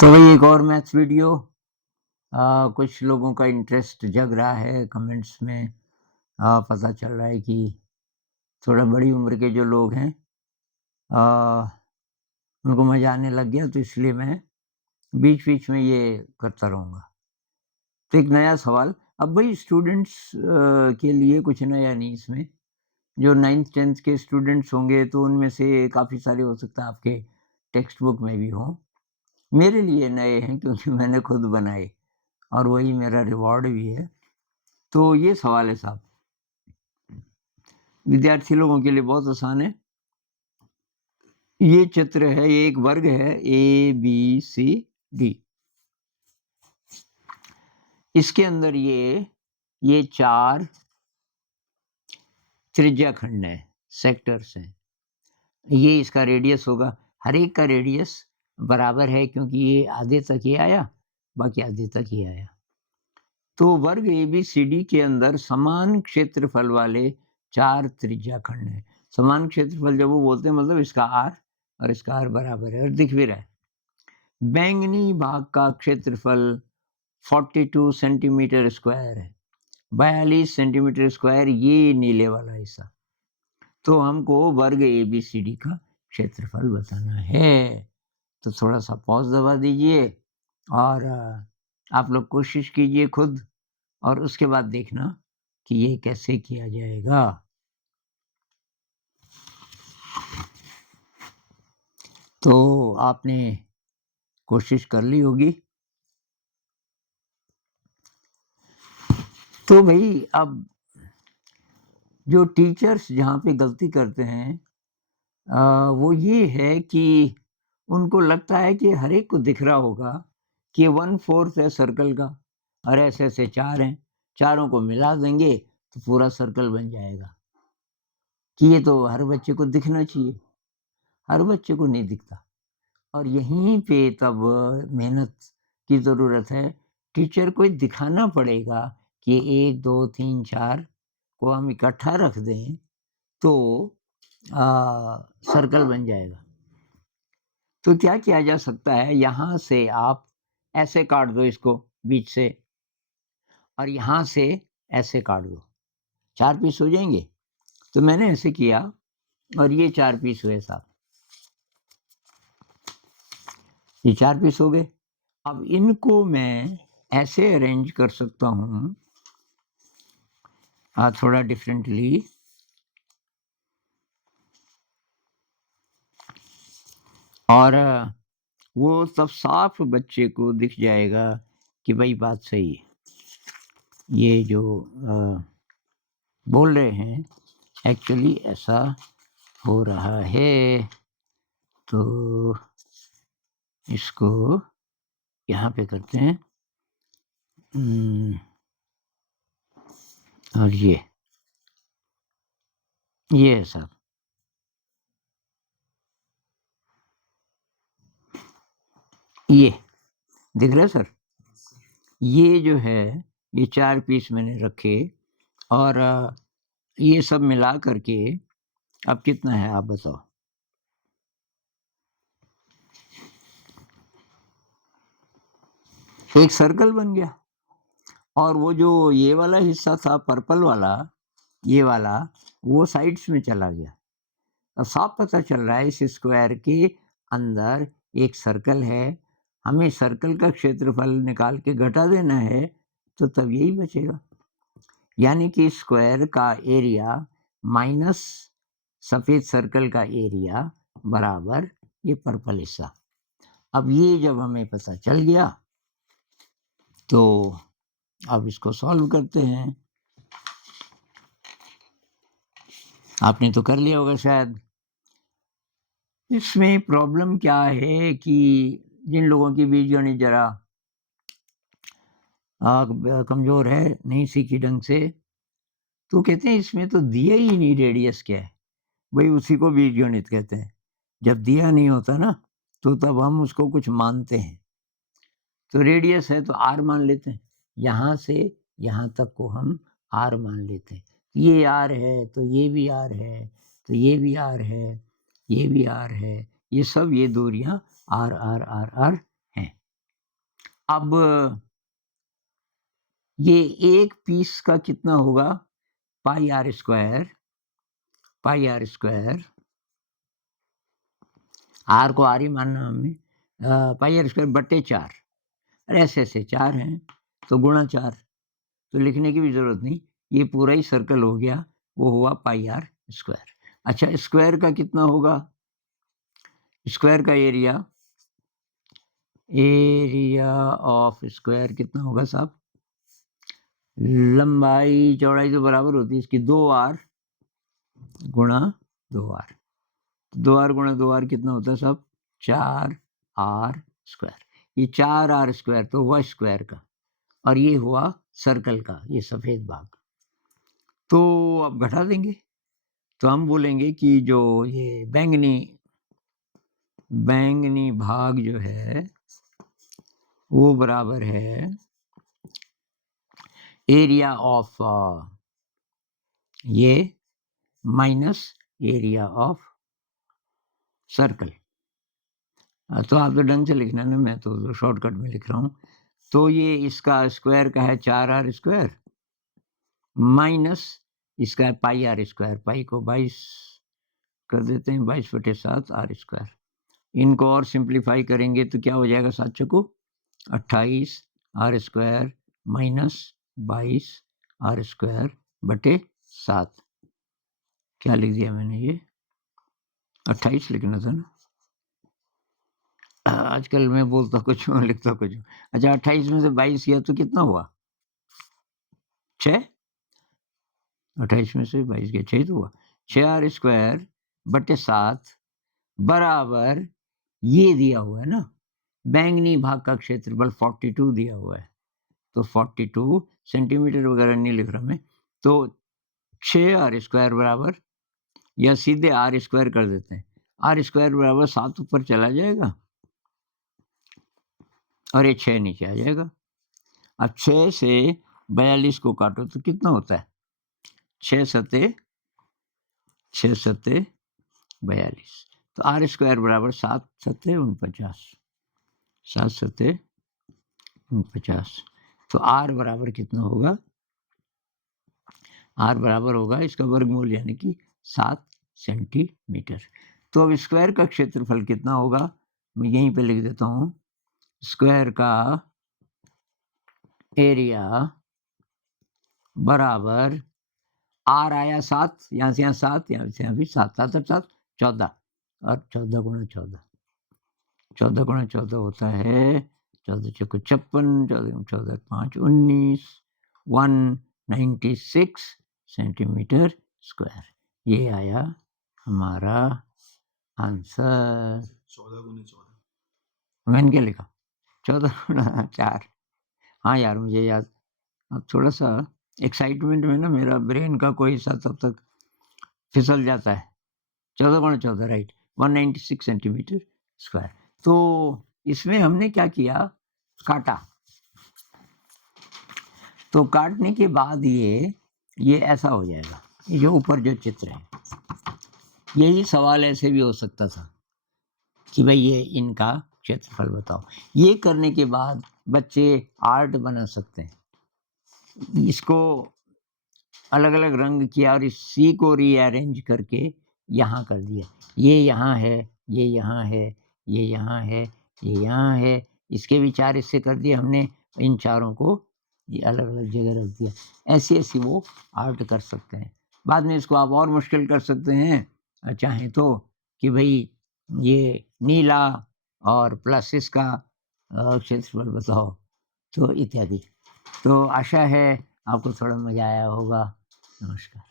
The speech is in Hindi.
तो वही एक और मैथ्स वीडियो। कुछ लोगों का इंटरेस्ट जग रहा है कमेंट्स में। पता चल रहा है कि थोड़ा बड़ी उम्र के जो लोग हैं उनको मज़ा आने लग गया, तो इसलिए मैं बीच-बीच में ये करता रहूँगा। तो एक नया सवाल, अब भई स्टूडेंट्स के लिए कुछ नया नहीं इसमें। जो 9th-10th के स्टूडेंट्स होंगे तो उनमें से काफ़ी सारे हो सकता है आपके टेक्स्ट बुक में भी हों। मेरे लिए नए हैं क्योंकि मैंने खुद बनाए और वही मेरा रिवॉर्ड भी है। तो ये सवाल है साहब, विद्यार्थी लोगों के लिए बहुत आसान है। ये चित्र है, ये एक वर्ग है ए, बी, सी, डी। इसके अंदर ये 4 त्रिज्या खंड हैं, सेक्टर्स हैं। ये इसका रेडियस होगा, हर एक का रेडियस बराबर है क्योंकि ये आधे तक ये आया, बाकी आधे तक ये आया। तो वर्ग एबीसीडी के अंदर समान क्षेत्रफल वाले 4 त्रिज्याखंड हैं। समान क्षेत्रफल जब वो बोलते हैं मतलब इसका आर और इसका आर बराबर है और दिख भी रहा है। बैंगनी भाग का क्षेत्रफल 42 सेंटीमीटर स्क्वायर है, 42 सेंटीमीटर स्क्वायर ये नीले वाला हिस्सा। तो हमको वर्ग एबीसीडी का क्षेत्रफल बताना है। तो थोड़ा-सा पॉज़ दबा दीजिए और आप लोग कोशिश कीजिए खुद और उसके बाद देखना कि ये कैसे किया जाएगा। तो आपने कोशिश कर ली होगी। तो भई अब जो टीचर्स जहाँ पे गलती करते हैं वो ये है कि उनको लगता है कि हर एक को दिख रहा होगा कि 1/4 है सर्कल का और ऐसे-ऐसे 4 हैं, चारों को मिला देंगे तो पूरा सर्कल बन जाएगा। कि ये तो हर बच्चे को दिखना चाहिए, हर बच्चे को नहीं दिखता और यहीं पे तब मेहनत की ज़रूरत है। टीचर को दिखाना पड़ेगा कि 1, 2, 3, 4 को हम इकट्ठा रख दें तो सर्कल बन जाएगा। तो क्या किया जा सकता है, यहाँ से आप ऐसे काट दो इसको बीच से और यहाँ से ऐसे काट दो, 4 पीस हो जाएँगे। तो मैंने ऐसे किया और ये 4 पीस हुए साहब, ये 4 पीस हो गए। अब इनको मैं ऐसे अरेंज कर सकता हूँ थोड़ा डिफरेंटली। और वो तब साफ बच्चे को दिख जाएगा कि भाई बात सही है। ये जो बोल रहे हैं एक्चुअली ऐसा हो रहा है। तो इसको यहाँ पे करते हैं और ये है साहब, ये दिख रहा है सर? ये जो है ये 4 पीस मैंने रखे और ये सब मिला करके अब कितना है आप बताओ? एक सर्कल बन गया और वो जो ये वाला हिस्सा था पर्पल वाला, ये वाला, वो साइड्स में चला गया। अब साफ पता चल रहा है इस स्क्वायर के अंदर एक सर्कल है, हमें सर्कल का क्षेत्रफल निकाल के घटा देना है, तो तब यही बचेगा। यानी कि स्क्वायर का एरिया माइनस सफ़ेद सर्कल का एरिया बराबर ये पर्पल हिस्सा। अब ये जब हमें पता चल गया, तो अब इसको सॉल्व करते हैं। आपने तो कर लिया होगा शायद। इसमें प्रॉब्लम क्या है कि जिन लोगों की बीजगणित ज़रा कमज़ोर है, नहीं सीखी ढंग से, तो कहते हैं इसमें तो दिया ही नहीं रेडियस क्या है। भई उसी को बीजगणित कहते हैं। जब दिया नहीं होता ना, तो तब हम उसको कुछ मानते हैं। तो रेडियस है तो आर मान लेते हैं। यहाँ से यहाँ तक को हम आर मान लेते हैं। ये आर है तो ये भी आर है, तो ये भी आर है, ये भी आर है। ये सब ये दूरियाँ आर, आर, आर, आर हैं। अब ये एक पीस का कितना होगा, पाई आर स्क्वायर, आर को आर ही मानना हमने, पाई आर स्क्वायर बटे 4। अरे ऐसे 4 हैं तो गुणा 4, तो लिखने की भी जरूरत नहीं, ये पूरा ही सर्कल हो गया, वो हुआ पाई आर स्क्वायर। अच्छा, स्क्वायर का कितना होगा, स्क्वायर का एरिया ऑफ स्क्वायर कितना होगा साहब, लंबाई चौड़ाई तो बराबर होती है इसकी, 2r गुणा 2r, 2r गुणा 2r कितना होता है साहब, 4r स्क्वायर। ये 4r स्क्वायर तो हुआ स्क्वायर का, और ये हुआ सर्कल का, ये सफेद भाग। तो अब घटा देंगे, तो हम बोलेंगे कि जो ये बैंगनी भाग जो है वो बराबर है एरिया ऑफ ये माइनस एरिया ऑफ सर्कल। तो आप तो ढंग से लिखना ना, मैं तो शॉर्टकट में लिख रहा हूँ। तो ये इसका स्क्वायर का है 4r स्क्वायर माइनस इसका है पाई आर स्क्वायर, पाई को 22 कर देते हैं, 22/7 r स्क्वायर। इनको और सिंप्लीफाई करेंगे तो क्या हो जाएगा, 7 चौको 28 r square minus 22 r square बटे 7। क्या लिख दिया मैंने, ये 28 लिखना था ना, आजकल मैं बोलता कुछ हूँ लिखता कुछ हूँ। अच्छा, 28 में से 22 किया तो कितना हुआ, 6। 28 में से 22 गया 6 तो हुआ, 6r स्क्वायर बटे 7 बराबर ये दिया हुआ है ना, बैंगनी भाग का क्षेत्रफल 42 दिया हुआ है, तो 42 सेंटीमीटर वगैरह नहीं लिख रहा मैं, तो 6r स्क्वायर बराबर, या सीधे आर स्क्वायर कर देते हैं, आर स्क्वायर बराबर 7 ऊपर चला जाएगा और ये 6 नीचे आ जाएगा। अब 6 से 42 को काटो तो कितना होता है, 6 सत्ते 42, तो आर स्क्वायर बराबर 7 सत्ते 49, 7 सत्ते 49। तो आर बराबर कितना होगा, आर बराबर होगा इसका वर्गमूल यानी कि 7 सेंटीमीटर। तो अब स्क्वायर का क्षेत्रफल कितना होगा, मैं यहीं पे लिख देता हूँ, स्क्वायर का एरिया बराबर आर आया 7, यहाँ से यहाँ 7, यहाँ से यहाँ भी 7, 7 और 7 14, और 14 गुणा 14, 14 गुणा 14 होता है 14 चौको 56, 14 5 19, 196 सेंटीमीटर स्क्वायर। ये आया हमारा आंसर। 14 गुने 14, मैंने क्या लिखा, 14 गुणा 4। हाँ यार, मुझे याद, अब थोड़ा सा एक्साइटमेंट में ना मेरा ब्रेन का कोई हिस्सा तब तक फिसल जाता है। 14 गुणा 14 राइट, 196 सेंटीमीटर स्क्वायर। तो इसमें हमने क्या किया, काटा, तो काटने के बाद ये ऐसा हो जाएगा, ये जो ऊपर जो चित्र है, यही सवाल ऐसे भी हो सकता था कि भाई ये इनका क्षेत्रफल बताओ। ये करने के बाद बच्चे आर्ट बना सकते हैं, इसको अलग अलग रंग किया और इस सी को रीअरेंज करके यहाँ कर दिया, ये यहाँ है, ये यहाँ है, ये यहाँ है, ये यहाँ है, इसके भी 4 हिस्से कर दिए हमने, इन चारों को ये अलग अलग जगह रख दिया। ऐसी ऐसी वो आर्ट कर सकते हैं। बाद में इसको आप और मुश्किल कर सकते हैं चाहें तो, कि भाई ये नीला और प्लस इसका क्षेत्रफल बताओ, तो इत्यादि। तो आशा है आपको थोड़ा मजा आया होगा। नमस्कार।